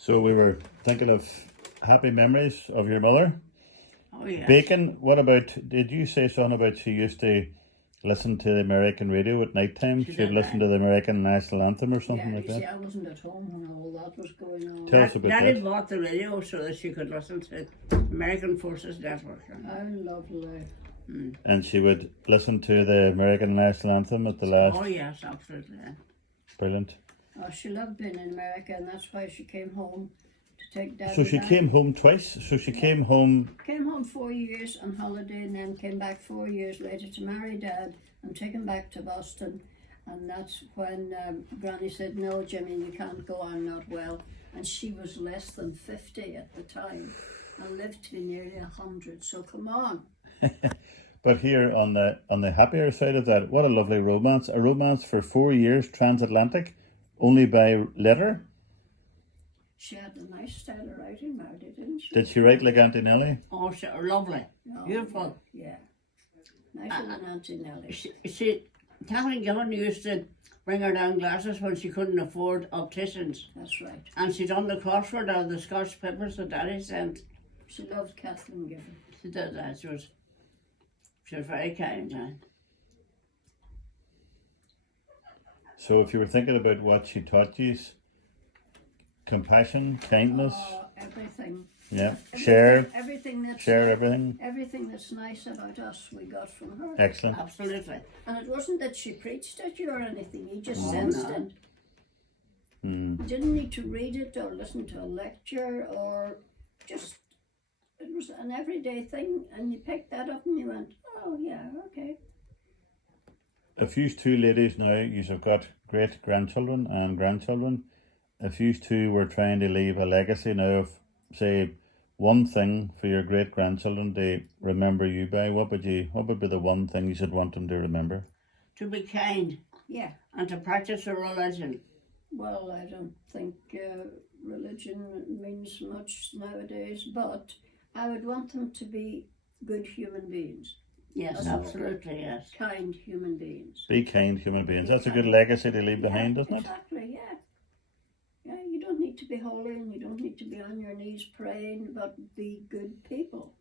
So we were thinking of happy memories of your mother. Oh, yes. Bacon, what about, did you say something about she used to listen to the American radio at night time? She'd listen to the American national anthem or something like you see, that? I wasn't at home when all that was going on. Tell us about Daddy that. bought the radio so that she could listen to American Forces Network. How lovely. And she would listen to the American national anthem at the last. Oh, yes, absolutely. Brilliant. Oh, she loved being in America, and that's why she came home to take Daddy So she back. came home twice. So she came home. Came home 4 years on holiday, and then came back 4 years later to marry Dad and take him back to Boston. And that's when Granny said, "No, Jimmy, you can't go. I'm not well." And she was less than 50 at the time, and lived to be nearly 100. So come on. But here on the happier side of that, what a lovely romance! A romance for 4 years, transatlantic, only by letter. She had a nice style of writing, Mardie, didn't she? Did she write like Auntie Nellie? Oh, she, lovely. No, Beautiful. Yeah. Nicer than Auntie Nellie. Kathleen Gibbon used to bring her down glasses when she couldn't afford opticians. That's right. And she done the crossword out of the Scotch papers that Daddy sent. She loved Kathleen Gibbon. She did that. She was very kind. So if you were thinking about what she taught you, compassion, kindness, Everything. yeah, Everything that's share everything. Everything that's nice about us, we got from her. Excellent. Absolutely. And it wasn't that she preached at you or anything. You just Oh, sensed no. it. Mm. You didn't need to read it or listen to a lecture or just. It was an everyday thing, and you picked that up and you went, "Oh yeah, okay." If you two ladies now, you have got great grandchildren and grandchildren. If you two were trying to leave a legacy now of, say, one thing for your great grandchildren to remember you by, what would be the one thing you should want them to remember? To be kind Yeah. and to practice a religion. Well, I don't think religion means much nowadays, but I would want them to be good human beings, Yes, That's all. absolutely, yes. kind human beings. Be kind human beings. That's a good legacy to leave behind, Yeah, isn't it? exactly, yeah. Yeah, you don't need to be holy and you don't need to be on your knees praying, but be good people.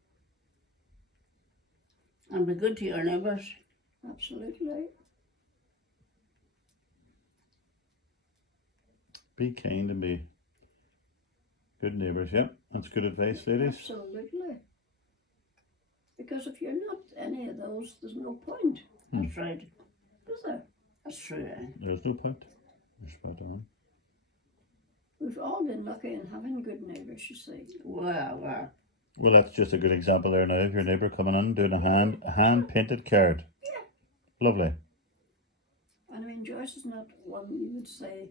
And be good to your neighbours. Absolutely. Be kind and be good neighbours. Yeah, that's good advice, ladies. Absolutely. Because if you're not any of those, there's no point, That's right. is there? That's true. There's no point. You're spot on. We've all been lucky in having good neighbours, you see. Well. Well, that's just a good example there now of your neighbour coming in doing a hand painted card. Yeah. Lovely. And I mean, Joyce is not one you would say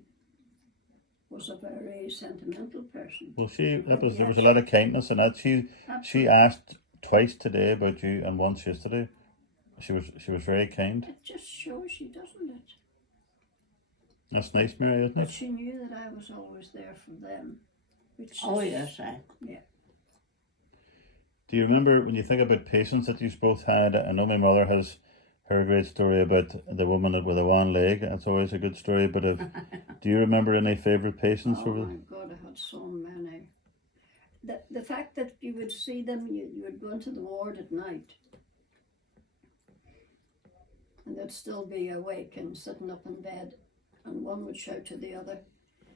was a very sentimental person. Well, there was a lot of kindness in that. She asked twice today about you and once yesterday. She was very kind. It just shows you, doesn't it? That's nice, Mary, isn't But it? she knew that I was always there for them. Which Oh, is, yes, Yeah. Do you remember when you think about patients that you both had? I know my mother has her great story about the woman with a one leg. That's always a good story. But do you remember any favourite patients? Oh my God, I had so many. The fact that you would see them, you would go into the ward at night and they'd still be awake and sitting up in bed, and one would shout to the other,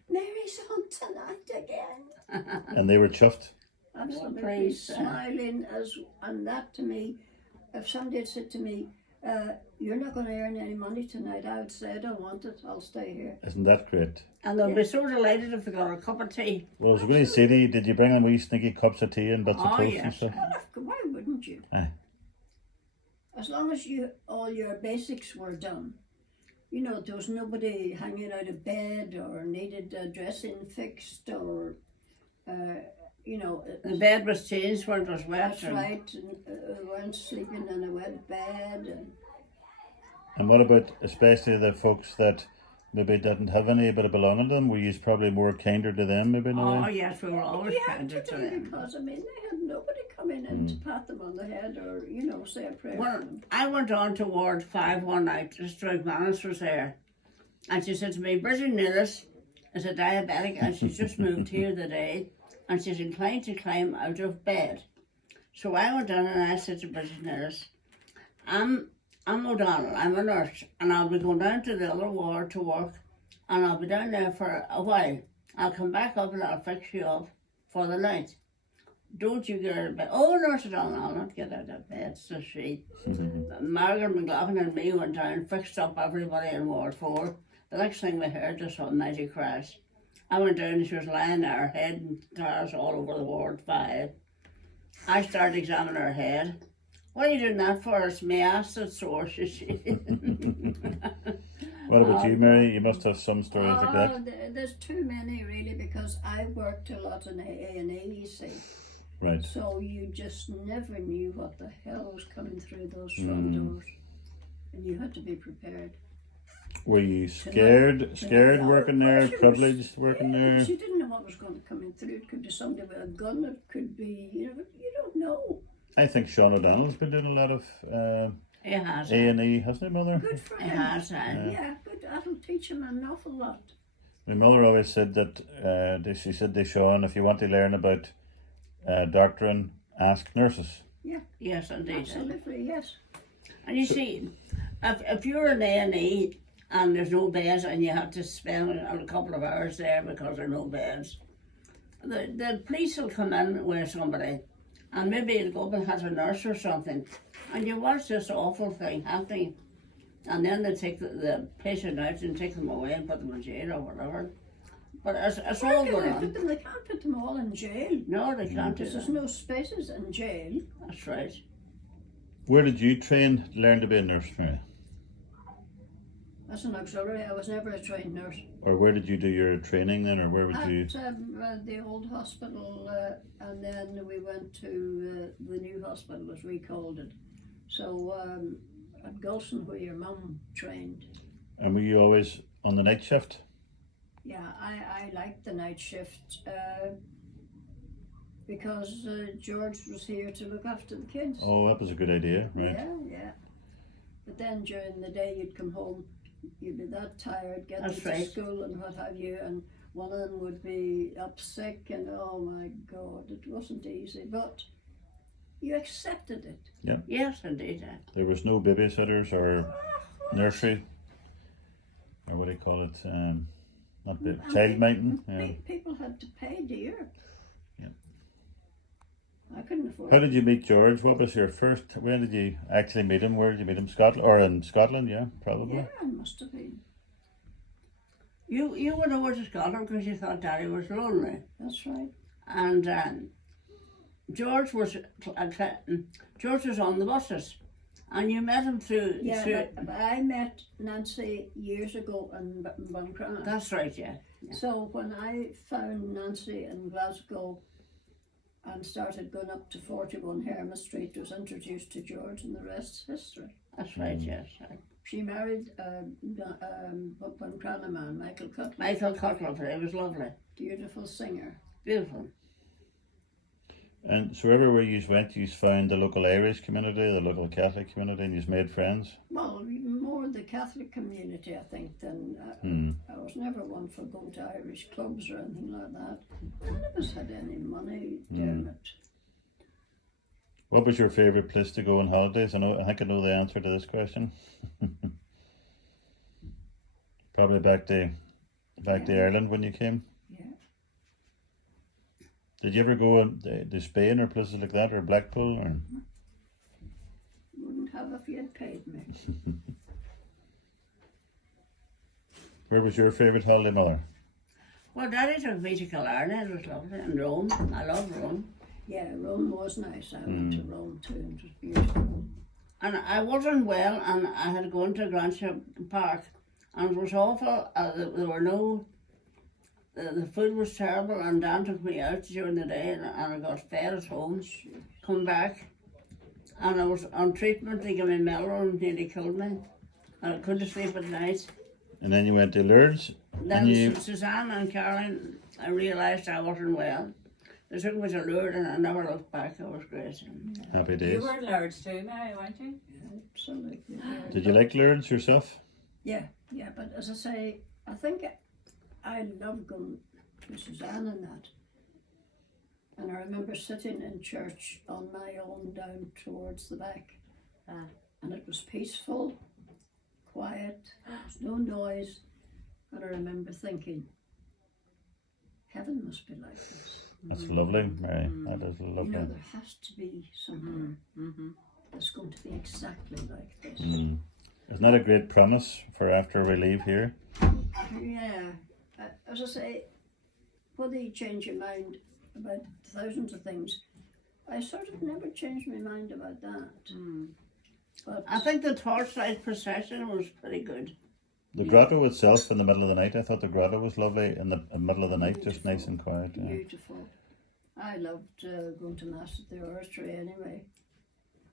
"Mary's on tonight again." And they were chuffed. Absolutely praise, smiling and that to me, if somebody had said to me, "You're not going to earn any money tonight," I would say, "I don't want it, I'll stay here." Isn't that great? And they'll be so delighted if they got a cup of tea. Well, I was going to say to you, did you bring them wee sneaky cups of tea and bits of Oh, toast and yes. stuff? Well, why wouldn't you? As long as all your basics were done. You know, there was nobody hanging out of bed or needed a dressing fixed or, you know. The bed was changed when it was wet. That's right, and weren't sleeping in a wet bed. And what about especially the folks that maybe didn't have any bit of belonging to them? Were you probably more kinder to them maybe in a Oh, way? yes, we were always You had kinder to to be, them. because, I mean, they had nobody coming in to pat them on the head or, you know, say a prayer for Well, them. I went on to Ward 5 one night. Sister Manus was there. And she said to me, "Bridget Nillis, is a diabetic, and she's just moved here today, and she's inclined to climb out of bed. So I went in and I said to British nurse, I'm O'Donnell, I'm a nurse, and I'll be going down to the other ward to work, and I'll be down there for a while. I'll come back up and I'll fix you up for the night. Don't you get out of bed? Oh, Nurse O'Donnell, I'll not get out of bed, says she. Margaret McLaughlin and me went down, fixed up everybody in Ward 4. The next thing we heard, this almighty crash. I went down and she was lying there, her head and tires all over the Ward 5. I started examining her head. What are you doing that for? It's my ass that's sore, she. What about you, Mary? You must have some stories like that. There's too many really, because I worked a lot in A&E, you see. Right. So you just never knew what the hell was coming through those front doors, and you had to be prepared. Were you scared working there, privileged working there? Because you didn't know what was going to come in through. It could be somebody with a gun, it could be, you don't know. I think Sean O'Donnell's been doing a lot of He has. A&E, hasn't he, Mother? Good for He him. has. Yeah, good. That'll teach him an awful lot. My mother always said that, she said to Sean, if you want to learn about doctrine, ask nurses. Yeah, Yes, indeed. absolutely, yes. And you see, if you're in A&E and there's no beds and you have to spend a couple of hours there because there are no beds, the police will come in with somebody and maybe it'll go up and has a nurse or something, and you watch this awful thing happening, and then they take the patient out and take them away and put them in jail or whatever. But it's all going on. They can't put them all in jail. No, they can't do Because there's that. no spaces in jail. That's right. Where did you learn to be a nurse, Mary? As an auxiliary, I was never a trained nurse. Or where did you do your training then, or where would you? At the old hospital, and then we went to the new hospital, as we called it. So at Gulson, where your mum trained. And were you always on the night shift? Yeah, I liked the night shift because George was here to look after the kids. Oh, that was a good idea, right? Yeah. But then during the day you'd come home, you'd be that tired, get That's them to right. school and what have you, and one of them would be up sick, and oh my God, it wasn't easy, but you accepted it. Yes, indeed. There was no babysitters or nursery, or what do you call it? Not child minding. Yeah. People had to pay dear. Yeah. I couldn't afford How it. did you meet George? What was your first? When did you actually meet him? Where did you meet him? Scotland or in Scotland? Yeah, probably. Yeah, it must have been. You went over to Scotland because you thought Daddy was lonely. That's right. And George was on the buses, and you met him through. Yeah, but I met Nancy years ago in Buncrana. That's right, yeah. So when I found Nancy in Glasgow and started going up to 41 Hermit Street, was introduced to George, and the rest's history. That's right, yes. She married Buncrana man, Michael Cutler. Michael Cutler, he was lovely, Beautiful singer. beautiful. And so everywhere you went, you found the local Irish community, the local Catholic community, and you made friends. Well, more the Catholic community, I think, than I was never one for going to Irish clubs or anything like that. None of us had any money, Dermot. What was your favourite place to go on holidays? I think I know the answer to this question. Probably back to Ireland when you came. Yeah. Did you ever go to Spain or places like that, or Blackpool? Or? Wouldn't have if you had paid me. Where was your favourite holiday, Mother? Well, Daddy took me to Killarney, it was lovely, and Rome. I love Rome. Yeah, Rome was nice. I went to Rome too, and it was beautiful. And I wasn't well, and I had to go into Grandship Park, and it was awful. There were no. The food was terrible, and Dan took me out during the day, and I got fed at home. Come back, and I was on treatment. They gave me Melrose and nearly killed me. And I couldn't sleep at night. And then you went to Lourdes. Then Suzanne and Caroline, I realised I wasn't well. They took me to Lourdes, and I never looked back. It was great. Happy days. You were in Lourdes too, Mary, weren't you? Absolutely. Did you like Lourdes yourself? Yeah, but as I say, I think I love going to Suzanne and that. And I remember sitting in church on my own down towards the back. And it was peaceful, quiet, there was no noise. And I remember thinking, heaven must be like this. That's lovely, Mary. That is You lovely. know, there has to be somewhere that's going to be exactly like this. Isn't that a great promise for after we leave here? Yeah, as I say, whether you change your mind about thousands of things, I sort of never changed my mind about that. But I think the torchlight procession was pretty good. The grotto itself in the middle of the night, I thought the grotto was lovely in the middle of the night, just nice and quiet. Yeah. beautiful. I loved going to Mass at the oratory anyway.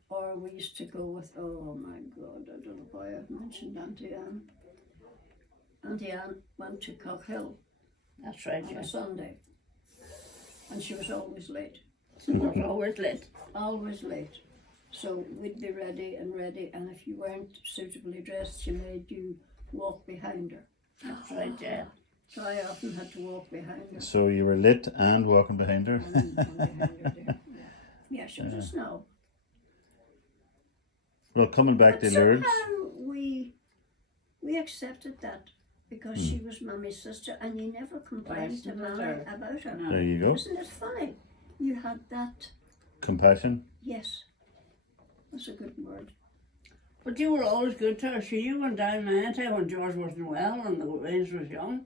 Or we used to go with, oh my God, I don't know why I've mentioned Auntie Anne. Auntie Anne went to Cockhill That's right, on yeah. a Sunday. And she was always late. It was always lit. Always late. So we'd be ready, and if you weren't suitably dressed, she made you walk behind her. That's right, yeah. So I often had to walk behind her. So you were lit and walking behind her. And behind her there. Yeah, she'll just know. Well, coming back But to Lourdes, somehow we accepted that because she was Mummy's sister, and you never complained to Blessed Mummy her. about her. there you go. Isn't it funny? You had that. Compassion. Yes, that's a good word. But you were always good to her. So you went down my time when George wasn't well and the Wales was young.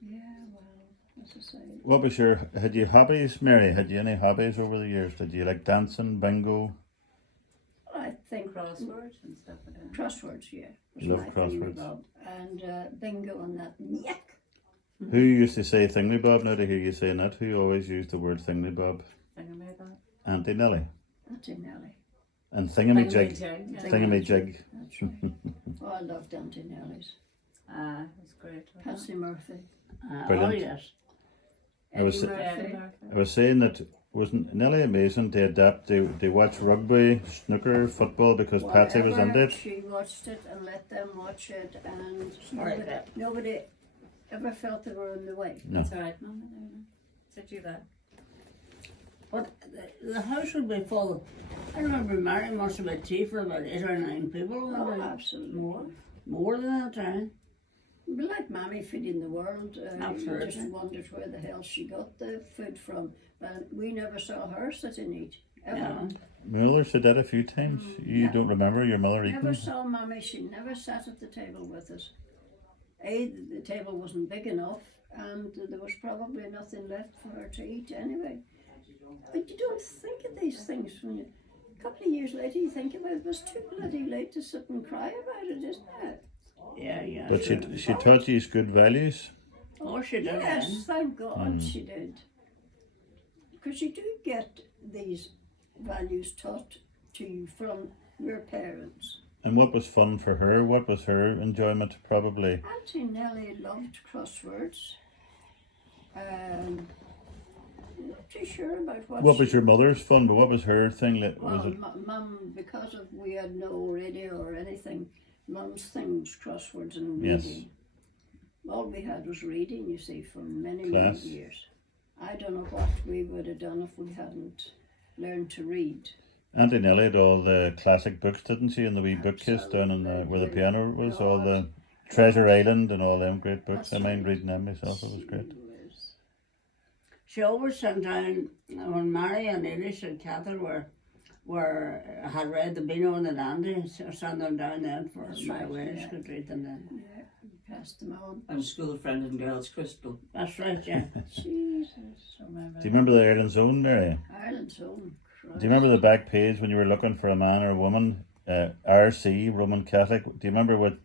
Yeah, well, as I say. What was your, had you hobbies, Mary? Had you any hobbies over the years? Did you like dancing, bingo? I think Crosswords and stuff like that. crosswords, yeah. Was Love my crosswords. thingamabob. And bingo and that. Yuck! Who used to say thingamabob? Now to hear you saying that, who always used the word thingamabob? Thingamabob. Auntie Nellie. Auntie Nellie. And thingamajig. Thingamajig, yeah. Thingamajig. That's right. Oh, I loved Auntie Nellie's. That's great. wasn't it? Patsy Murphy. Oh, Brilliant. yes. I was- Eddie Eddie Murphy. Murphy. I was saying that wasn't Nellie amazing to adapt to watch rugby, snooker, football because Patsy was Whatever, into it. she watched it and let them watch it, and Sorry, nobody, Pep. nobody ever felt they were in the way. No. That's all right, Mum. Said you that. But the house would be full. I remember Mary must have had tea for about 8 or 9 people. Oh, Maybe absolutely. more than that, eh? But like Mammy feeding the world, you Absolutely. just wondered where the hell she got the food from. But we never saw her sit and eat, ever. Yeah. My mother said that a few times. You don't remember your mother Never eating? saw Mammy, she never sat at the table with us. The table wasn't big enough, and there was probably nothing left for her to eat anyway. But you don't think of these things when you, a couple of years later you think about it was too bloody late to sit and cry about it, isn't it? Yeah, yeah. But sure. she taught you good values. Oh, she did. Yes, eh? thank God she did. Because you do get these values taught to you from your parents. And what was fun for her? What was her enjoyment? Probably. Auntie Nellie loved crosswords. Not too sure about What was your mother's fun? But what was her thing? Well, Was it? Mum, because of we had no radio or anything, Mum's thing was crosswords and Yes. reading. All we had was reading, you see, for many, Class. many years. I don't know what we would have done if we hadn't learned to read. Auntie Nellie had all the classic books, didn't she? In the wee bookcase down in the, where the piano was, all the Treasure Island and all them great books. That's I mind right. reading them myself. It was great. She always sat down when Mary and Elish and Catherine had read the Beano and the Dandy, so sat them down then for That's my right, Welsh yeah. could read them then. Yeah, we passed them on. And a school friend and girls, Crystal. That's right, yeah. Jesus. Remember Do you remember the Ireland's Own, Mary? Ireland's own. Do you remember the back page when you were looking for a man or a woman? RC, Roman Catholic. Do you remember what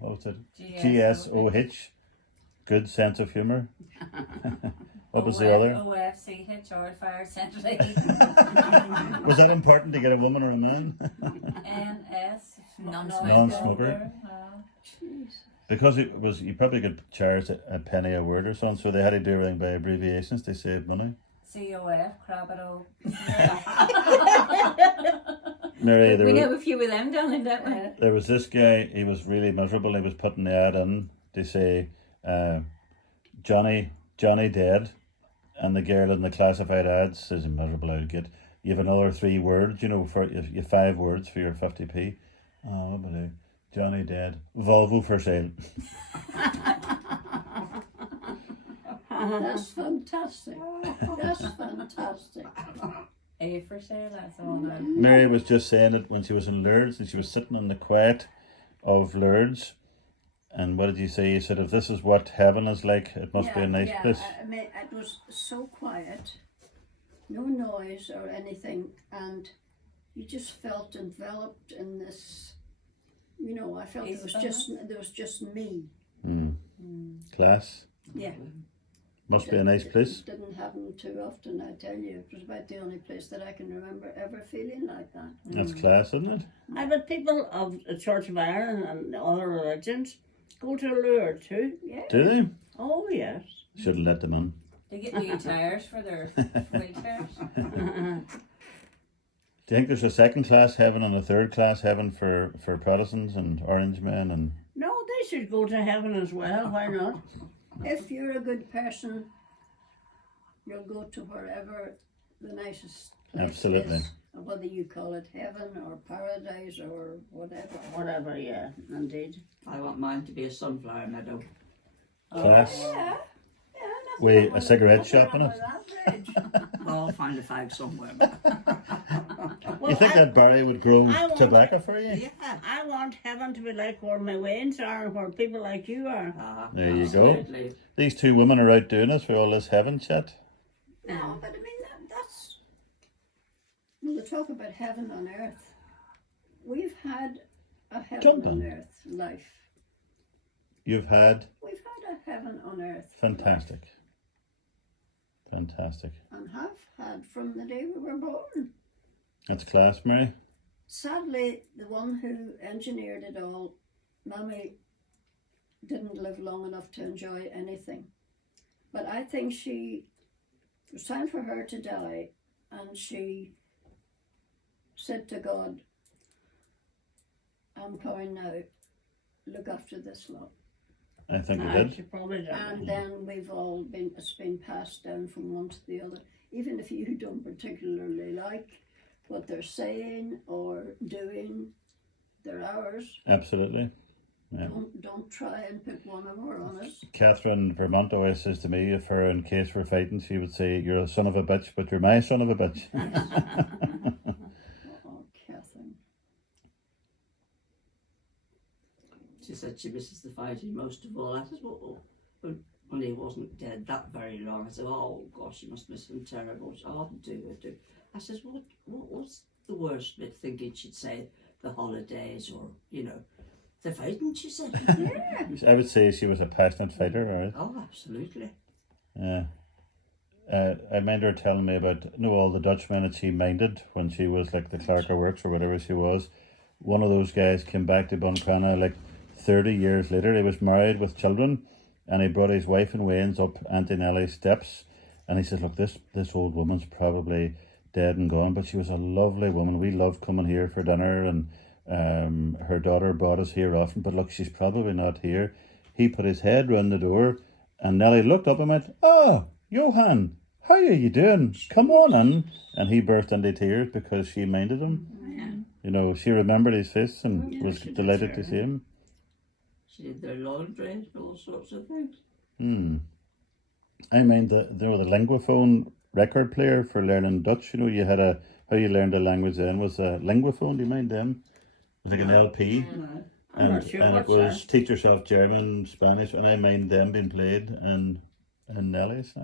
what was it? GSOH? Good sense of humour. What was the other? OFCH, or Fire Central Was that important to get a woman or a man? NS, Non-smoker. Because it was, you probably could charge a penny a word or something, so they had to do everything by abbreviations to save money. COF, Crabado. Mary, We know a few of them, darling, don't we? there was this guy, he was really miserable. He was putting the ad in to say, Johnny dead, and the girl in the classified ads says, "I'm miserable out of get. You have another 3 words, for you have 5 words for your 50p. Oh, what about it? Johnny dead. Volvo for sale." That's fantastic. That's fantastic. A for sale, that's all now. Mary was just saying it when she was in Lourdes, and she was sitting in the quiet of Lourdes. And what did you say? You said, if this is what heaven is like, it must be a nice place. I mean, it was so quiet, no noise or anything, and you just felt enveloped in this. I felt there was just me. Class. Yeah. Must be a nice place. It didn't happen too often, I tell you. It was about the only place that I can remember ever feeling like that. That's class, isn't it? But people of the Church of Ireland and other religions go to Lourdes too. Yeah. Do they? Oh yes. Should have let them in. They get new tires for their wheelchairs. Do you think there's a second class heaven and a third class heaven for Protestants and Orange men and... No, they should go to heaven as well. Why not? If you're a good person, you'll go to wherever the nicest place Absolutely. is. Whether you call it heaven or paradise or whatever. Whatever, yeah, indeed. I want mine to be a sunflower meadow. Class? Yeah. With a cigarette shop in it? Well, I'll find a fag somewhere. You think that Barry would grow I want- tobacco for you? Yeah. I want heaven to be like where my wains are and where people like you are. There you go. Absolutely. These 2 women are out doing this for all this heaven chat. No, but I mean, that's. When we talk about heaven on earth, we've had a heaven Jump on in. earth life. You've had We've had a heaven on earth. fantastic. Fantastic. And have had from the day we were born. That's class, Mary. Sadly, the one who engineered it all, Mammy, didn't live long enough to enjoy anything. But I think it was time for her to die, and she said to God, "I'm coming now, look after this lot." I think we I did. should probably do it. And then it's been passed down from one to the other. Even if you don't particularly like what they're saying or doing, they're ours. Absolutely. Yeah. Don't try and put one over on us. Catherine Vermont always says to me, if her in case we're fighting, she would say, "You're a son of a bitch, but you're my son of a bitch." Oh, Catherine. She said she misses the fighting most of all. I said, well, when he wasn't dead that very long, I said, oh gosh, you must miss him terrible. She said, oh, I do. I says, what was the worst bit thinking she'd say the holidays or, the fighting, she said. Yeah. I would say she was a passionate fighter, right? Oh, absolutely. Yeah. I mind her telling me about all the Dutchmen that she minded when she was like the clerk of works or whatever she was. One of those guys came back to Buncrana like 30 years later. He was married with children, and he brought his wife and wains up Auntie Nellie's steps, and he said, "Look, this old woman's probably dead and gone, but she was a lovely woman. We loved coming here for dinner, and her daughter brought us here often, but look, she's probably not here." He put his head round the door, and Nellie looked up and went, "Oh, Johan, how are you doing? Come on in." And he burst into tears because she minded him. Yeah. She remembered his face and Yeah, was she did delighted to sure. see him. She did their laundry and all sorts of things. I mean, the linguaphone record player for learning Dutch. You had how you learned a language then was a linguaphone. Do you mind them? It was like an LP. No. I'm not sure and it what's was that. teach yourself German, Spanish, and I mind them being played in Nellie's.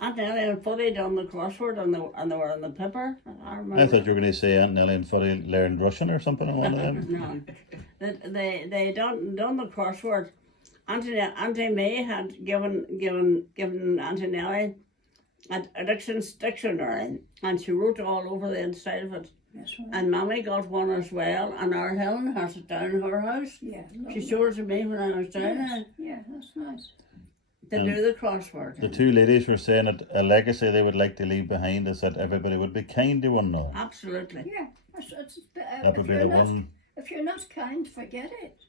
Aunt Nellie and Fuddy done the crossword and they were on the paper. I remember. I thought you were going to say Aunt Nellie and Fuddy learned Russian or something on one of them. No, they done the crossword. Auntie May had given Auntie Nellie a dictionary, and she wrote all over the inside of it. That's right. And Mammy got one as well, and our Helen has it down in her house. Yeah. She lovely. showed it to me when I was down there Yeah, that's nice. to do the crossword. The 2 ladies were saying that a legacy they would like to leave behind is that everybody would be kind to one another. Absolutely. Yeah. That would be the one. If you're not kind, forget it.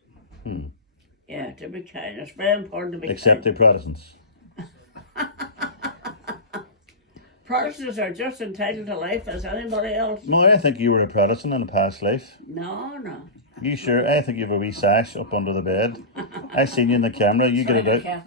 Yeah, to be kind. It's very important to be Except kind. the Protestants. Protestants are just entitled to life as anybody else. No, I think you were a Protestant in a past life. No. You sure? I think you've a wee sash up under the bed. I seen you in the camera. You get it out.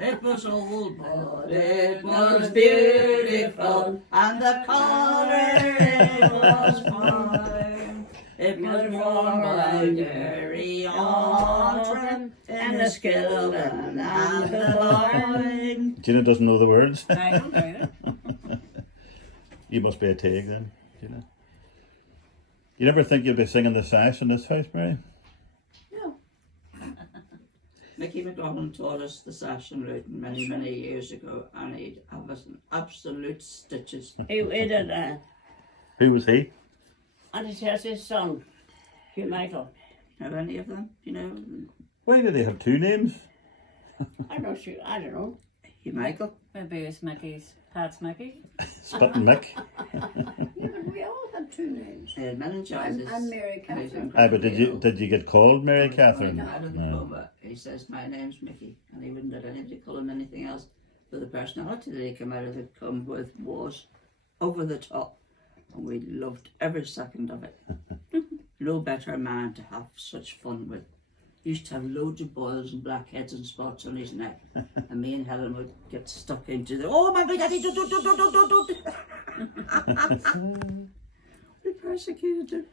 It was old, but it was beautiful, and the colour it was fine. It was warm like very autumn in the skillet and the wine. Gina doesn't know the words. I don't know. You must be a Taig then, Gina. You never think you'll be singing the sash in this house, Mary? No. Mickey McLaughlin taught us the sash and Luton many, many years ago, and he'd have us in absolute stitches. He did, Who was he? and it has his son, Hugh Michael. Know any of them? You know, Why do they have two names? I don't know. Hugh Michael. Maybe it's Mickey's, Pat's Mickey. Spit and Mick. Yeah, but we all had two names. Meningitis. I'm Mary Catherine. Aye, but did you get called Mary Catherine? Out of the No. pub, he says, my name's Mickey, and he wouldn't let anybody call him anything else. But the personality that he came out of it come with was over the top, and we loved every second of it. No better man to have such fun with. Used to have loads of boils and blackheads and spots on his neck, and me and Helen would get stuck into the oh my God, Daddy, don't. We persecuted him.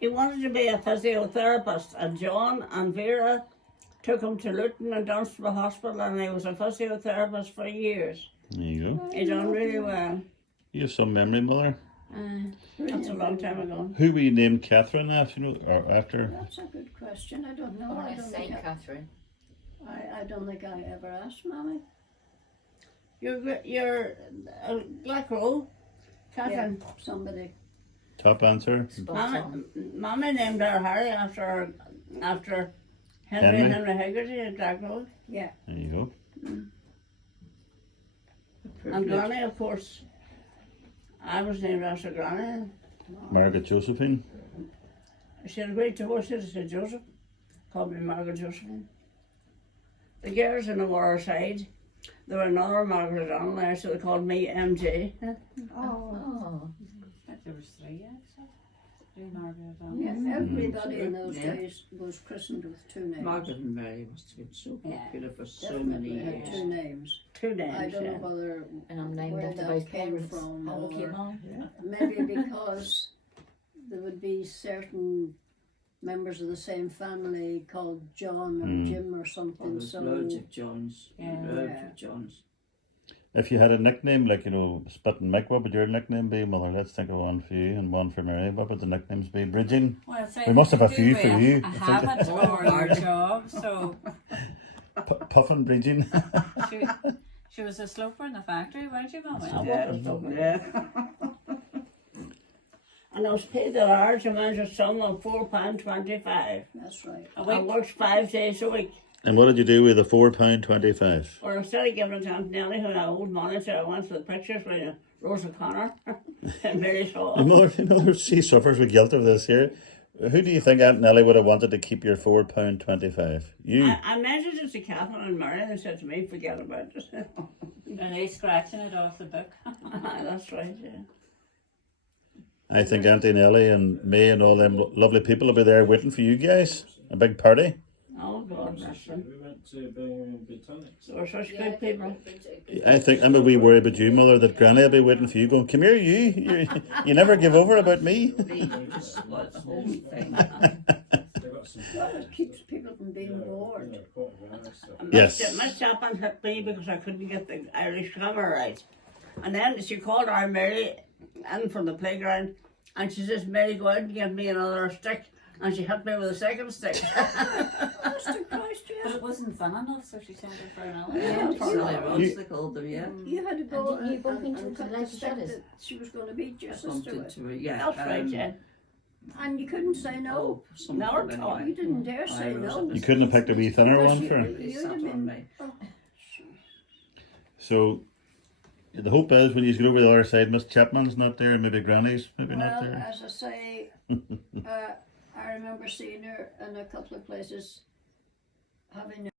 He wanted to be a physiotherapist, and John and Vera took him to Luton and Dunstable Hospital, and he was a physiotherapist for years. There you go. He done really well. You have some memory, mother. That's a long time ago. Who were you named Catherine after? You know, or after? That's a good question. I don't know. Or I a don't Saint think Catherine. I don't think I ever asked Mommy. You're Black Roll, Catherine. Yeah, somebody. Top answer. Spot on. Mommy named our Harry after Henry? Henry Haggerty at Black Roll. Yeah. There you go. And Granny, of course. I was named after Granny. Margaret Josephine. She had a great divorce, she said Joseph. Called me Margaret Josephine. The girls in the war side, there were another Margaret on there, so they called me MJ. Oh. I think there was three, actually. Three Margaret on. Yeah, everybody in those Yeah. days was christened with two names. Margaret and Mary must have been so Yeah. popular for so many Definitely had years. two names. Two names, I don't know yeah. whether And I'm named where after that both came parents. from, How it came or on. maybe because there would be certain members of the same family called John or Jim or Oh, something. there's So loads of Johns. Yeah. Loads Yeah. of Johns. If you had a nickname like, you know, Spit and Mick, what would your nickname be, mother? Let's think of one for you and one for Mary. What would the nicknames be? Bridging? Well, it's We must have a to few do for with you, A I think. habit or your job. So Puffin Bridging? she, she was a sloper in the factory, weren't you, Mummy? Yeah. And I was paid the large amount of sum of £4.25. that's right. A I week. worked 5 days a week. And what did you do with the £4.25? Or instead of giving it to Aunt Nellie, who I owed money to, I went to the pictures with Rose O'Connor and Mary Shaw. Mother, she suffers with guilt of this here. Who do you think Aunt Nellie would have wanted to keep your £4.25? You? I mentioned it to Catherine and Mary, and they said to me, forget about it. And they scratching it off the book. That's right, yeah. I think Auntie Nellie and me and all them lovely people will be there waiting for you guys. A big party. Oh, God bless them. We went to Birmingham Botanics. They were such good people. I think I'm a wee worried about you, Mother, that Granny will be waiting for you going, come here, you never give over about me. Me, just spoiled the whole thing. They've got some Well, it keeps people from being bored. quite rare stuff. Yes. My chaplain hit me because I couldn't get the Irish grammar right. And then she called our Mary in from the playground, and she says, Mary, go out and give me another stick. And she hit me with a second stick. Mr. Christ, But yes. it wasn't fun enough, so she sent her for another. Yeah. Probably roads they called them, yeah. You had to go And you bumped and into cut the the stick legislators? that she was going to beat your Bumped sister with. into it, yeah. That's right, yeah. And you couldn't say no. Oh, some No, problem it's anyway. You didn't dare I say was no. at You couldn't have picked a wee thinner Because one you- for her. They You'd sat have on been. me. Oh, So the hope is when you go over the other side, Miss Chapman's not there, and maybe Granny's maybe not well, there. as I say, I remember seeing her in a couple of places having